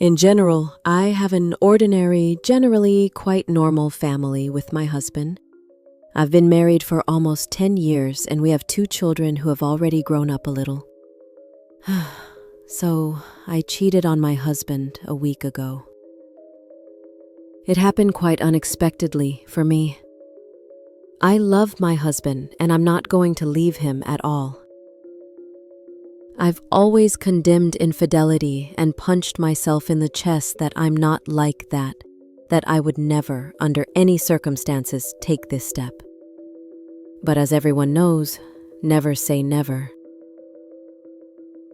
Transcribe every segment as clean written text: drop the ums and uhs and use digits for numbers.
In general, I have an ordinary, generally quite normal family with my husband. I've been married for almost 10 years and we have 2 children who have already grown up a little. So, I cheated on my husband a week ago. It happened quite unexpectedly for me. I love my husband and I'm not going to leave him at all. I've always condemned infidelity and punched myself in the chest that I'm not like that I would never, under any circumstances, take this step. But as everyone knows, never say never.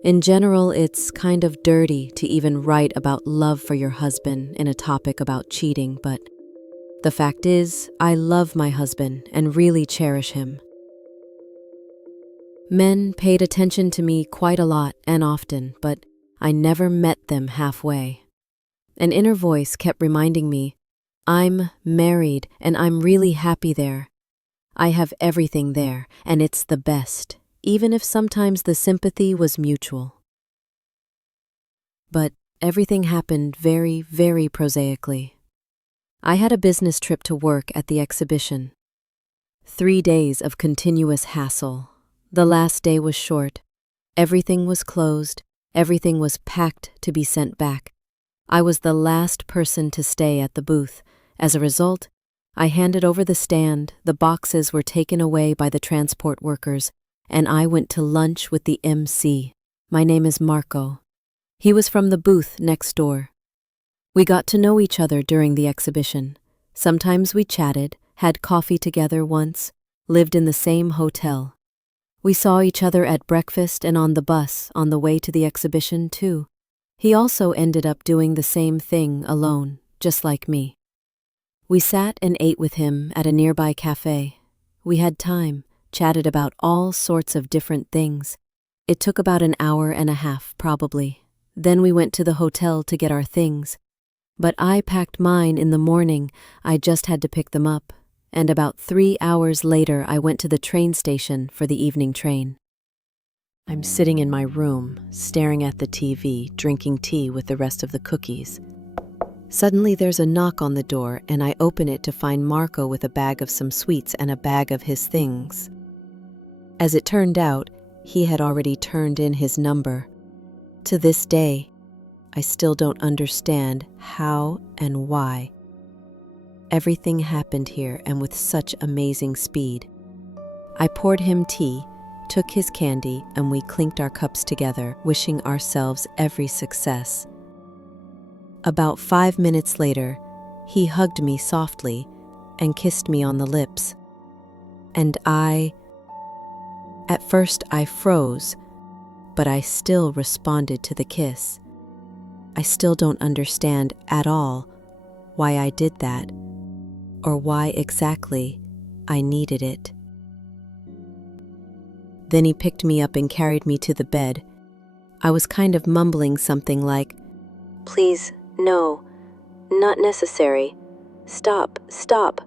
In general, it's kind of dirty to even write about love for your husband in a topic about cheating, but the fact is, I love my husband and really cherish him. Men paid attention to me quite a lot and often, but I never met them halfway. An inner voice kept reminding me, I'm married and I'm really happy there. I have everything there and it's the best, even if sometimes the sympathy was mutual. But everything happened very, very prosaically. I had a business trip to work at the exhibition. 3 days of continuous hassle. The last day was short. Everything was closed. Everything was packed to be sent back. I was the last person to stay at the booth. As a result, I handed over the stand, the boxes were taken away by the transport workers, and I went to lunch with the MC. My name is Marco. He was from the booth next door. We got to know each other during the exhibition. Sometimes we chatted, had coffee together once, lived in the same hotel. We saw each other at breakfast and on the bus on the way to the exhibition too. He also ended up doing the same thing alone, just like me. We sat and ate with him at a nearby cafe. We had time, chatted about all sorts of different things. It took about an hour and a half, probably. Then we went to the hotel to get our things. But I packed mine in the morning, I just had to pick them up. And about 3 hours later, I went to the train station for the evening train. I'm sitting in my room, staring at the TV, drinking tea with the rest of the cookies. Suddenly there's a knock on the door and I open it to find Marco with a bag of some sweets and a bag of his things. As it turned out, he had already turned in his number. To this day, I still don't understand how and why. Everything happened here and with such amazing speed. I poured him tea, took his candy, and we clinked our cups together, wishing ourselves every success. About 5 minutes later, he hugged me softly and kissed me on the lips. And at first I froze, but I still responded to the kiss. I still don't understand at all why I did that, or why exactly I needed it. Then he picked me up and carried me to the bed. I was kind of mumbling something like, "Please, no, not necessary. Stop, stop."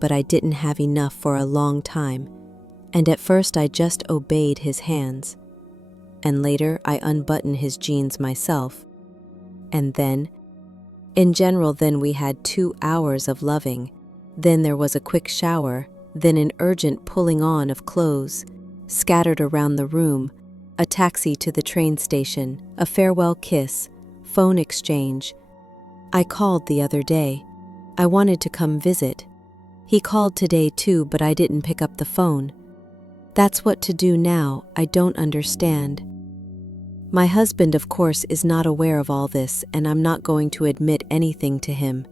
But I didn't have enough for a long time, and at first I just obeyed his hands. And later I unbuttoned his jeans myself. And then, in general, then we had 2 hours of loving. Then there was a quick shower, then an urgent pulling on of clothes, scattered around the room, a taxi to the train station, a farewell kiss, phone exchange. I called the other day. I wanted to come visit. He called today too, but I didn't pick up the phone. That's what to do now, I don't understand. My husband, of course, is not aware of all this, and I'm not going to admit anything to him.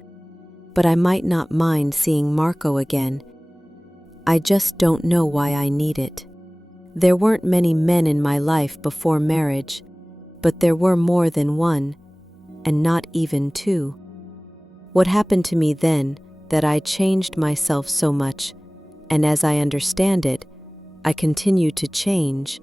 But I might not mind seeing Marco again. I just don't know why I need it. There weren't many men in my life before marriage, but there were more than one, and not even 2. What happened to me then, that I changed myself so much, and as I understand it, I continue to change,